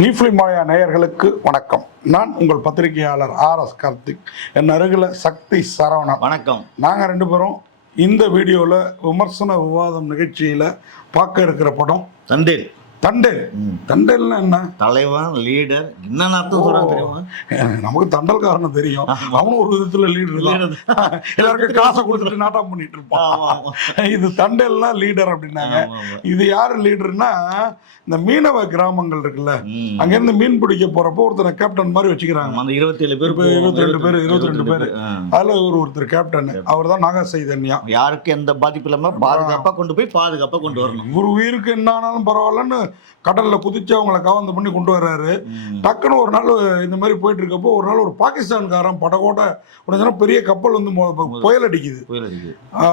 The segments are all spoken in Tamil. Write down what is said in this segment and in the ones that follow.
நீஃப்லி மாயா நேயர்களுக்கு வணக்கம். நான் உங்கள் பத்திரிகையாளர் ஆர் எஸ் கார்த்திக். என் அருகில் சக்தி சரவணன் வணக்கம். நாங்கள் ரெண்டு பேரும் இந்த வீடியோவில் விமர்சன விவாதம் நிகழ்ச்சியில் பார்க்க இருக்கிற படம். தண்டேல் தண்டேல். தண்டேல்னா என்ன? தலைவன் லீடர் என்னென்ன அர்த்தம் சொல்றாங்க தெரியுமா? நமக்கு தண்டல்காரனை தெரியும். அவனும் ஒரு விதத்துல லீடர் தான். எல்லாருக்கும் காசை கொடுத்துட்டு நாட்டம் பண்ணிட்டு இருப்பான். இது தண்டேல்னா லீடர் அப்படின்னாங்க. இது யாரு லீடர்னா இந்த மீனவ கிராமங்கள் இருக்குல்ல. அங்க இருந்து மீன் பிடிக்க போறப்போ ஒருத்தனை கேப்டன் மாதிரி வச்சுக்கிறாங்க. அந்த இருபத்தி ஏழு பேர் இருபத்தி ரெண்டு பேர் இருபத்தி ரெண்டு பேர். அதுல ஒரு ஒருத்தர் கேப்டன் அவர் தான் நாகா சைதன்யா யாருக்கு எந்த பாதிப்பு இல்லாம பாதுகாப்பா கொண்டு போய் பாதுகாப்பா கொண்டு வரணும். ஒரு உயிருக்கு என்ன ஆனாலும் பரவாயில்லன்னு கடல்ல குதிச்சு அவங்கள கவர்ந்து பண்ணி கொண்டு வர்றாரு. டக்குன்னு ஒரு நாள் இந்த மாதிரி போயிட்டு இருக்கப்போ ஒரு நாள் ஒரு பாகிஸ்தான்காரன் படகோட உடனே பெரிய கப்பல் வந்து புயல் அடிக்குது.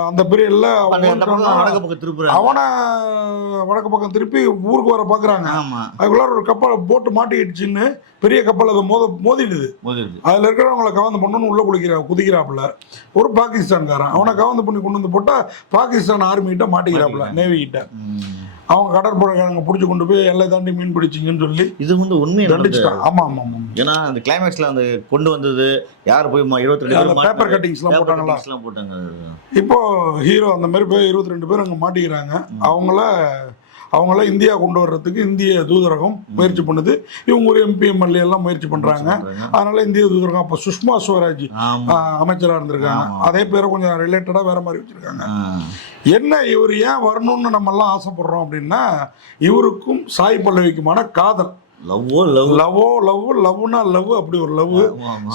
அந்த திருப்புறாங்க. அவனை வடக்கு பக்கம் திருப்பி ஊருக்கு வர பாக்குறாங்க. அதுக்குள்ளார ஒரு கப்பல் போட்டு மாட்டிக்கிடுச்சுன்னு பெரிய கப்பல் அதை மோத மோதிடுது. அதுல இருக்கிறவங்கள கவர்ந்து பண்ணணும்னு உள்ள குளிக்கிறா குதிக்கிறாப்புல. ஒரு பாகிஸ்தான்காரன் அவனை கவர்ந்து பண்ணி கொண்டு வந்து போட்டா பாகிஸ்தான் ஆர்மி கிட்ட மாட்டிக்கிறாப்புல நேவி கிட்ட. அவங்க கடற்படைக்காரங்க பிடிச்சி கொண்டு போய் எல்லை தாண்டி மீன் பிடிச்சிங்கன்னு சொல்லி இது வந்து உண்மை நடந்தது. தண்டிச்சிட்டான் ஆமா ஆமா ஆமா. ஏன்னா அந்த கிளைமேக்ஸ்ல அந்த கொண்டு வந்தது யார் போய் இருபத்தி ரெண்டு பேப்பர் கட்டிங்ஸ்லாம் போட்டாங்களா? போட்டாங்க. இப்போ ஹீரோ அந்த மாதிரி போய் இருபத்தி ரெண்டு பேர் அங்கே மாட்டிக்கிறாங்க. அவங்கள அவங்கள இந்தியா கொண்டு வர்றதுக்கு இந்திய தூதரகம் முயற்சி பண்ணுது. இவங்க ஒரு எம்பி எம்எல்ஏ எல்லாம் முயற்சி பண்றாங்க. அதனால இந்திய தூதரகம் அப்போ சுஷ்மா ஸ்வராஜ் அமைச்சராக இருந்திருக்காங்க. அதே பேரை கொஞ்சம் ரிலேட்டடா வேற மாதிரி வச்சிருக்காங்க. என்ன இவர் ஏன் வரணும்னு நம்ம எல்லாம் ஆசைப்படுறோம் அப்படின்னா இவருக்கும் சாய் பல்லவிக்குமான காதல். லவ்வோ லவ் லவ்வோ லவ் லவ்னா லவ் அப்படி ஒரு லவ்.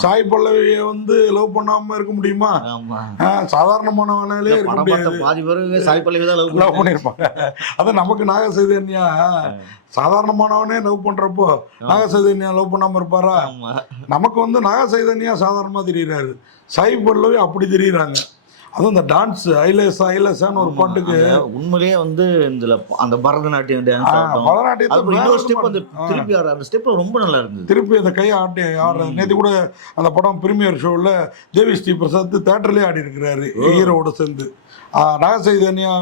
சாய் பல்லவியை வந்து லவ் பண்ணாம இருக்க முடியுமா? ஆமா. ஆ, சாதாரணமானவனாலே இருக்க முடியாது. பாதி பேருக்கு சாய் பல்லவி தான் லவ் லவ் பண்ணியிருப்பாங்க அது நமக்கு நாக சைதன்யா சாதாரணமானவனே லவ் பண்றப்போ நாக சைதன்யா லவ் பண்ணாம இருப்பாரா? நமக்கு வந்து நாக சைதன்யா சாதாரணமா தெரியுறாரு. சாய் பல்லவி அப்படி தெரியுறாங்க. அதுவும் இந்த டான்ஸ் ஐலேஸ் ஐலேசான்னு ஒரு பாட்டுக்கு. உண்மையிலேயே வந்து இந்த அந்த பரதநாட்டியம் டான்ஸ் அது இன்னொரு ஸ்டெப் அந்த. திருப்பி ஆடுற அந்த ஸ்டெப் ரொம்ப நல்லா இருந்தது. திருப்பி அந்த கையை ஆட்டி ஆடுறது நேற்று கூட அந்த படம் பிரீமியர் ஷோவில் தேவி ஸ்ரீ பிரசாத் தேட்டர்லேயே ஆடி இருக்கிறாரு ஹீரோவோட சேர்ந்து. ஆ, நாக சைதன்யா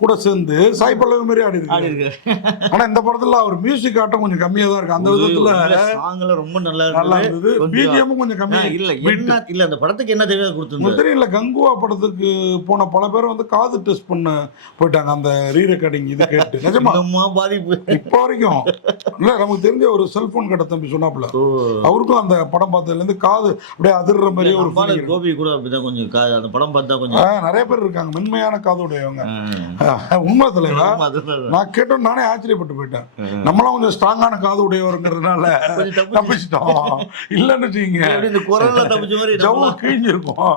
கூட சேர்ந்து சாய் பல்லவி மாதிரி ஆடி இருக்கு ஆனா இந்த படத்துல அவர் மியூசிக் ஆட்டம் கொஞ்சம் கம்மியா தான் இருக்கு. அந்த விதத்துல சாங்ல ரொம்ப நல்லா நல்லா இருந்தது. இருந்தது கொஞ்சம் கம்மியா இல்ல. என்ன இல்ல அந்த படத்துக்கு என்ன தேவையோ கொடுத்துருந்தது தெரியல. கங்குவா படத்துக்கு போன பல பேர் வந்து காது டெஸ்ட் பண்ண போயிட்டாங்க. அந்த ரீ ரெக்கார்டிங் இது கேட்டு. நிஜமா? பாதிப்பு? இப்போ வரைக்கும். இல்ல நமக்கு தெரிஞ்ச ஒரு செல்போன் கடை தம்பி சொன்னாப்புல. அவருக்கும் அந்த படம் பார்த்ததுல இருந்து காது அப்படியே அதிர்ற மாதிரியே ஒரு. கோபி கூட அப்படிதான் கொஞ்சம் அந்த படம் பார்த்தா கொஞ்சம் நிறைய பேர் இருக்காங்க. மென்மையான காதுடையவங்க. உண்மை தலைவா. நான் கேட்டோம் நானே ஆச்சரியப்பட்டு போயிட்டேன். நம்மளாம் கொஞ்சம் ஸ்ட்ராங்கான காது உடையவருங்கிறதுனால. தப்பிச்சிட்டோம். இல்லைன்னு வச்சுக்கீங்க. இந்த குரல்ல தப்பிச்ச மாதிரி ஜவு கிழிஞ்சிருக்கும்.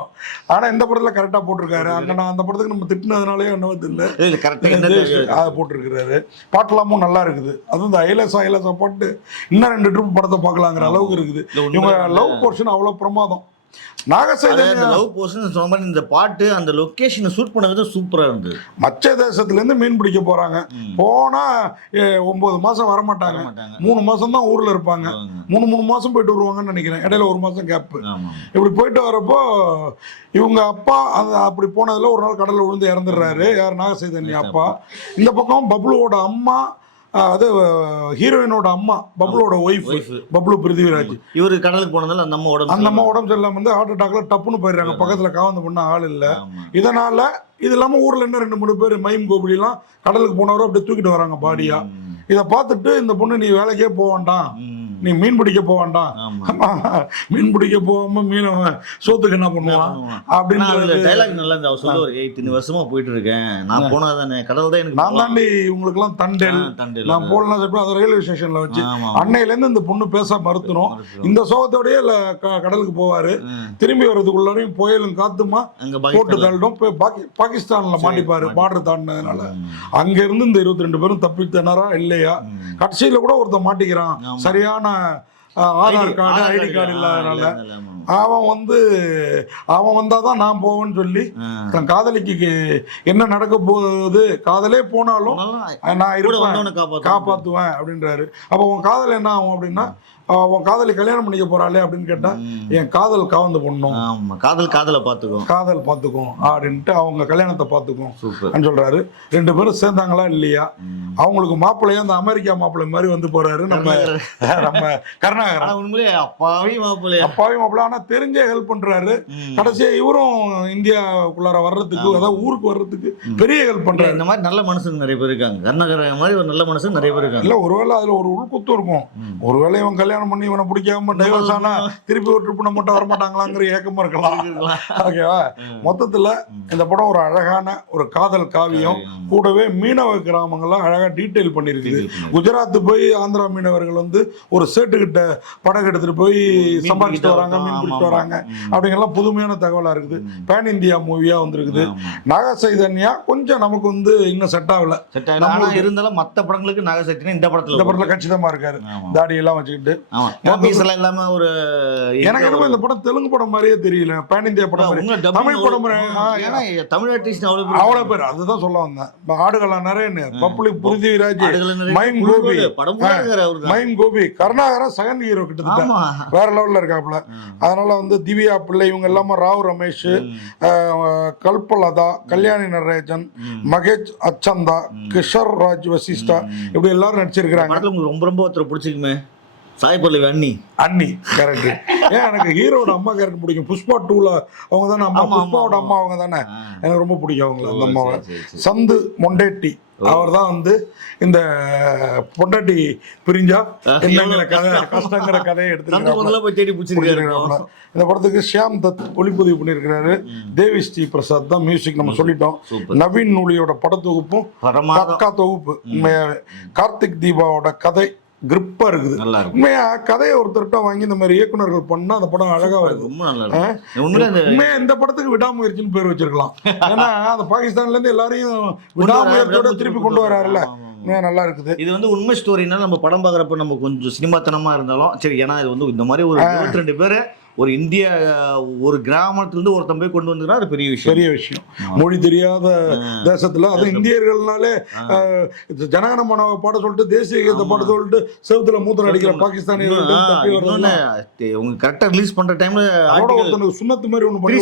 ஆனா இந்த படத்துல கரெக்டா போட்டிருக்காரு. அங்க நான் அந்த படத்துக்கு நம்ம திட்டினதுனாலே என்னவோ தெரியல. இல்ல கரெக்டா என்ன தேவையோ அதை போட்டிருக்கிறாரு. பாட்டெல்லாமும் நல்லா இருக்குது. அதுவும் இந்த ஐலசா ஐலசா பாட்டு இன்னும் ரெண்டு ட்ரிப் படத்தை பார்க்கலாங்கிற அளவுக்கு இருக்குது. இவங்க லவ் போர்ஷன் அவ்வளவு பிரமாதம். நாகசைதன்யா லவ் போர்ஷன் சொன்ன மாதிரி இந்த பாட்டு அந்த லொகேஷனை ஷூட் பண்ணது சூப்பரா இருந்தது. மச்ச தேசத்துல இருந்து மீன் பிடிக்க போறாங்க. ம். போனா ஏ, ஒன்பது மாசம் வர மாட்டாங்க மாட்டாங்க. மூணு மாசம் தான் ஊர்ல இருப்பாங்க. மூணு மூணு மாசம் போயிட்டு வருவாங்கன்னு நினைக்கிறேன். இடையில ஒரு மாசம் கேப் ஆமா இப்படி போயிட்டு வரப்போ இவங்க அப்பா அந்த அப்படி போனதுல ஒரு நாள் கடல்ல விழுந்து இறந்துடுறாரு. யார்? நாகசைதன்யா அப்பா. இந்த பக்கம் பப்ளுவோட அம்மா அது ஹீரோயினோட அம்மா பப்ளுவோட ஒய்ஃப். பப்ளு பிருத்திவிராஜ் இவரு கடலுக்கு போனதால அந்த அம்மா உடம்பு அந்த அம்மா உடம்பு சரியில்லாம வந்து ஹார்ட் அட்டாக்ல டப்புன்னு போயிடுறாங்க. பக்கத்துல காவந்து பண்ண ஆள் இல்ல. இதனால இது இல்லாம ஊர்ல என்ன ரெண்டு மூணு பேர் மைம் கோபடிலாம் கடலுக்கு போனவரும் அப்படியே தூக்கிட்டு வராங்க பாடியா. இதை பார்த்துட்டு இந்த பொண்ணு நீ வேலைக்கே போக வேண்டாம். நீ மீன் பிடிக்க போக வேண்டாம். மீன் பிடிக்க போகாம மீன் சோத்துக்கு என்ன பண்ணுவான்? அப்படின்னு டைலாக் நல்லா அவர் ஏய் இத்தனை வருஷமா போயிட்டு இருக்கேன் நான் போனா தானே? கடல் தான் எனக்கு நான் தாண்டி உங்களுக்கு எல்லாம் தண்டல் தண்டில். நான் போடலாம் சொல்லிட்டு அதை ரயில்வே ஸ்டேஷன்ல வச்சு அன்னையில இருந்து இந்த பொண்ணு பேச மறுத்துரும். இந்த சோகத்தோடயே கடலுக்கு போவாரு. திரும்பி வர்றதுக்குள்ளாரையும் புயலும் காத்துமா போட்டு தள்ளிடும் பாகிஸ்தான்ல மாட்டிப்பாரு பார்டர் தாண்டினதுனால. அங்க இருந்து இந்த இருபத்தி ரெண்டு பேரும் தப்பித்தனரா இல்லையா. கடைசியில கூட ஒருத்தன் மாட்டிக்கிறான். சரியான ஆ, ஆதார் கார்டு ஐடி கார்டு இல்லாதனால. அவன் வந்து அவன் வந்தாதான் நான் போவேன்னு சொல்லி. தன் காதலிக்கு என்ன நடக்க போகுது காதலே போனாலும் நான் இருப்பேன் காப்பாத்துவேன். அப்படின்றாரு. அப்போ உன் காதல் என்ன ஆகும் அப்படின்னா உன் காதலி கல்யாணம் பண்ணிக்க போறாளே அப்படின்னு கேட்டா என் காதல் காவந்து பண்ணும் காதல் காதலை பாத்துக்கோ காதல் பார்த்துக்கும் அப்படின்ட்டு அவங்க கல்யாணத்தை பார்த்துக்கும் சொல்றாரு. ரெண்டு பேரும் சேர்ந்தாங்களா இல்லையா? அவங்களுக்கு மாப்பிள்ளையா அந்த அமெரிக்கா மாப்பிள்ளை மாதிரி வந்து போறாரு. நம்ம நம்ம கருணாகரன். உண்மையிலே அப்பாவே மாப்பிள்ளையா? அப்பாவி மாப்பிள்ளை. ஆனா தெரிஞ்சே ஹெல்ப் பண்றாரு. கடைசியா இவரும் இந்தியாவுக்குள்ளார வர்றதுக்கு அதாவது ஊருக்கு வர்றதுக்கு பெரிய ஹெல்ப் பண்றாரு. இந்த மாதிரி நல்ல மனுஷங்க நிறைய பேர் இருக்காங்க. கர்ணகர மாதிரி ஒரு நல்ல மனுஷன் நிறைய பேர் இருக்காங்க. இல்ல ஒருவேளை அதுல ஒரு உள்குத்து இருக்கும். ஒருவேளை இவன் கல்யாணம் பண்ணி இவனை பிடிக்காம டைவர்ஸ் ஆனா திருப்பி ஒரு ட்ரிப் மட்டும் வர மாட்டாங்களாங்கிற ஏக்கமா இருக்கலாம். ஓகேவா மொத்தத்துல இந்த படம் ஒரு அழகான ஒரு காதல் காவியம். கூடவே மீனவ கிராமங்கள்லாம் அழகா டீட்டெயில் பண்ணிருக்குது குஜராத் போய் ஆந்திரா மீனவர்கள் வந்து ஒரு சேட்டு கிட்ட படகு எடுத்துட்டு போய் சம்பாதிச்சுட்டு வராங்க மீன் ஆமா. வராங்க. அப்படிங்கெல்லாம் புதுமையான தகவலா இருக்குது. பேன் இந்தியா மூவியா வந்திருக்குது. நாக சைதன்யா கொஞ்சம் நமக்கு வந்து இன்னும் செட் ஆகல. செட் ஆகல. இருந்தாலும் மத்த படங்களுக்கு நாக இந்த படத்துல இந்த படத்துல கச்சிதமா இருக்காரு. ஆமா. தாடி எல்லாம் வச்சுக்கிட்டு எல்லாம் ஒரு எனக்கு என்னமோ இந்த படம் தெலுங்கு படம் மாதிரியே தெரியல. பேன் இந்தியா படம் தமிழ் படம் ஏன்னா தமிழ் ஆர்டிஸ்ட் அவ்வளவு பேர் அவ்வளவு பேர். அதுதான் சொல்ல வந்தேன். ஆடுகளா Naren public Prithviraj mime Gopi. Mime Gopi. Karunakaran second hero கிட்டத்தட்ட. வேற லெவல்ல இருக்காப்புல. அதனால வந்து திவ்யா பிள்ளை இவங்க எல்லாமே ராவ் ரமேஷ் கல்பலதா கல்யாணி நடராஜன் மகேஷ் அச்சந்தா கிஷோர் ராஜ் வசிஷ்டா இப்படி எல்லாரும் நடிச்சிருக்கிறாங்க. உங்களுக்கு ரொம்ப ரொம்ப ஒருத்தர் பிடிச்சிருக்குமே. சாய் பல்லவி அண்ணி. அண்ணி கேரக்டர் ஏன் எனக்கு ஹீரோட அம்மா கேரக்டர் பிடிக்கும். புஷ்பா டூல அவங்க தானே அம்மா புஷ்பாவோட. அம்மா அவங்க தானே. எனக்கு ரொம்ப பிடிக்கும் அவங்கள அந்த அம்மாவை. சந்து மொண்டேட்டி. அவர் தான் வந்து இந்த பொண்டாட்டி பிரிஞ்சா என்னங்கிற கதை கஷ்டங்கிற கதையை எடுத்துருக்காங்க பிடிச்சிருக்காரு இந்த படத்துக்கு ஷியாம் தத் ஒளிப்பதிவு பண்ணியிருக்கிறாரு. தேவி ஸ்ரீ பிரசாத் தான் மியூசிக் நம்ம சொல்லிட்டோம். நவீன் நூலியோட படத்தொகுப்பும் பக்கா தொகுப்பு. உண்மையாவே. கார்த்திக் தீபாவோட கதை கிரிப்பா இருக்குது. நல்லா இருக்கு உண்மையா கதையை ஒருத்தர்கிட்ட வாங்கி இந்த மாதிரி இயக்குனர்கள் பண்ணா அந்த படம் அழகா வருது. இந்த உண்மையா இந்த படத்துக்கு விடாமுயற்சின்னு பேர் வச்சிருக்கலாம். ஏன்னா அந்த பாகிஸ்தான்ல இருந்து எல்லாரையும் விடாமுயற்சியோட திருப்பி கொண்டு வராருல்ல. நல்லா இருக்குது. இது வந்து உண்மை ஸ்டோரினா நம்ம படம் பார்க்குறப்ப நம்ம கொஞ்சம் சினிமாத்தனமா இருந்தாலும் சரி ஏன்னா இது வந்து இந்த மாதிரி ஒரு இருபத்தி ரெண்டு பேர் ஒரு இந்திய ஒரு கிராமத்துல இருந்து ஒருத்தன் போய் கொண்டு வந்துக்கிறா அது பெரிய விஷயம். பெரிய விஷயம். மொழி தெரியாத தேசத்துல அது இந்தியர்கள்னாலே ஜனகணமனாவை பாட சொல்லிட்டு தேசிய கீதத்தை பாட சொல்லிட்டு செவத்துல மூத்திரம் அடிக்கிற பாகிஸ்தானியர்கள் இன்னொன்னு, தப்பி இன்னொன்னு, வர்றதுலாம் தே- உங்க கரெக்டா ரிலீஸ் பண்ற டைம்ல ஒருத்தனுக்கு சுண்ணத்து மாதிரி ஒண்ணு பண்ணி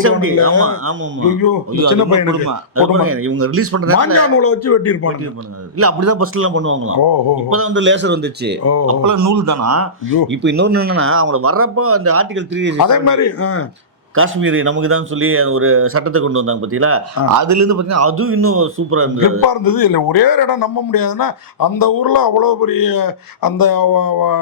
ஐயோ, சின்ன. பாருங்க, இவங்க ரிலீஸ் நேரத்துல மாங்காய் நூலை வச்சு வெட்டி இருப்பானுங்க இது பண்ணுங்க. இல்ல அப்படிதான் எல்லாம் பண்ணுவாங்களாம். இப்பதான் வந்து லேசர் வந்துச்சு. அப்பெல்லாம் நூல் தானா. இப்போ இன்னொன்னு என்னன்னா அவங்க வர்றப்போ அந்த ஆர்டிகல் த்ரீ அதே மாதிரி காஷ்மீர் நமக்கு தான் சொல்லி ஒரு சட்டத்தை கொண்டு வந்தாங்க பாத்தீங்களா? அதுல இருந்து பாத்தீங்கன்னா அதுவும் இன்னும் சூப்பரா இருந்தது. இருந்தது. இல்ல ஒரே ஒரு இடம் நம்ப முடியாதுன்னா அந்த ஊர்ல அவ்வளவு பெரிய அந்த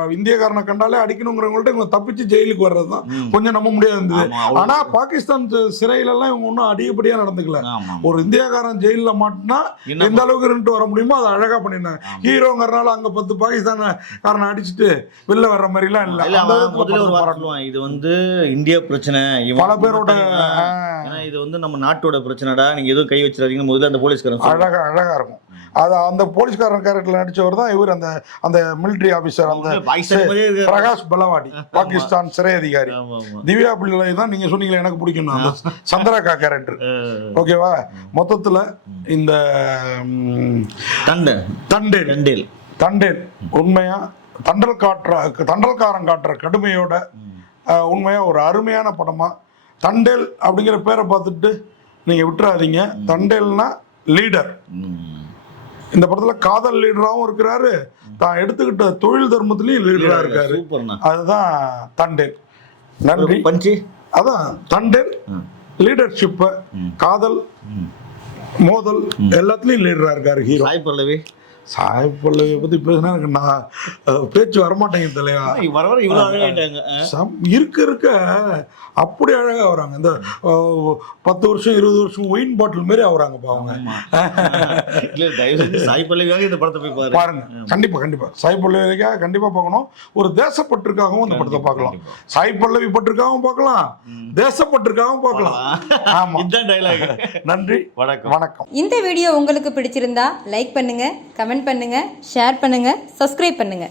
இந்தியக்காரனை கண்டாலே அடிக்கணுங்கிறவங்கள்ட்ட இவங்க தப்பிச்சு ஜெயிலுக்கு வர்றதுதான். ம். கொஞ்சம் நம்ப முடியாது இருந்தது. ஆமா, அவ்வளவு- ஆனா பாகிஸ்தான் சி- சிறையில எல்லாம் இவங்க ஒன்றும் அதிகப்படியா நடந்துக்கல. ஒரு இந்தியாக்காரன் ஜெயில மாட்டினா எந்த அளவுக்கு இருந்துட்டு வர முடியுமோ அதை அழகா பண்ணிருந்தாங்க. ஹீரோங்கிறனால அங்க பத்து பாகிஸ்தான்காரனை அடிச்சுட்டு வெளில வர்ற மாதிரி எல்லாம் இல்ல இது வந்து இந்தியா பிரச்சனை இவன் பல பேரோட. ஏன்னா இது வந்து நம்ம நாட்டோட பிரச்சனைடா. நீங்க எதுவும் கை வச்சிடாதீங்க முதல்ல அந்த போலீஸ்காரன். அழகா அழகா இருக்கும். அது அந்த போலீஸ்காரன் கேரக்டர்ல நடிச்சவர் தான் இவர் அந்த அந்த மிலிட்டரி ஆபீசர் அந்த. பிரகாஷ் பலவாடி பாகிஸ்தான் சிறை அதிகாரி. திவ்யா பிள்ளை தான் நீங்க சொன்னீங்களே எனக்கு பிடிக்கும் அந்த சந்திரகா கேரக்டர் ஓகேவா? மொத்தத்துல இந்த ம், தண்டன் தண்டேல். தண்டேல். தண்டேல் உண்மையா? தண்டல் காட்டுற தண்டல்காரன் காட்டுற கடுமையோட அஹ், உண்மையா ஒரு அருமையான படமா தண்டேல் அப்படிங்கிற பேரை பார்த்துட்டு நீங்க விட்டுறாதீங்க. தண்டேல்னா லீடர். இந்த படத்துல காதல் லீடராகவும் இருக்கிறாரு. தான் எடுத்துக்கிட்ட தொழில் தர்மத்திலையும் லீடரா இருக்காரு. அதுதான் தண்டேல். நன்றி. பஞ்சு. அதான் தண்டேல். லீடர்ஷிப்பை. காதல். மோதல் எல்லாத்துலயும் லீடரா இருக்காரு ஹீரோ. பல்லவி. சாய் பல்லவியை பத்தி பேசினா எனக்கு நான் பேச்சு வரமாட்டேங்குது தலைவா வர வர அழகாயிட்டாங்க. சம் இருக்க இருக்க அப்படி அழகா வராங்க. இந்த பத்து வருஷம் இருபது வருஷம் ஒயின் பாட்டில் மாதிரி ஆகுறாங்கப்பா அவங்க ஆமா. இல்ல தயவு செஞ்சு சாய் பல்லவியாக இந்த படத்தை போய் பாரு பாருங்க. கண்டிப்பா கண்டிப்பா. சாய் பல்லவிக்காக கண்டிப்பா பார்க்கணும். ஒரு தேசப்பற்றுக்காகவும் இந்த படத்தை பார்க்கலாம். சாய் பல்லவி பற்றுக்காகவும் பார்க்கலாம் தேசப்பற்றுக்காகவும் பார்க்கலாம். ஆமா. இதுதான் டைலாக் நன்றி. வணக்கம். வணக்கம். இந்த வீடியோ உங்களுக்கு பிடிச்சிருந்தா லைக் பண்ணுங்க கமெண்ட் பண்ணுங்க ஷேர் பண்ணுங்க சப்ஸ்கிரைப் பண்ணுங்க.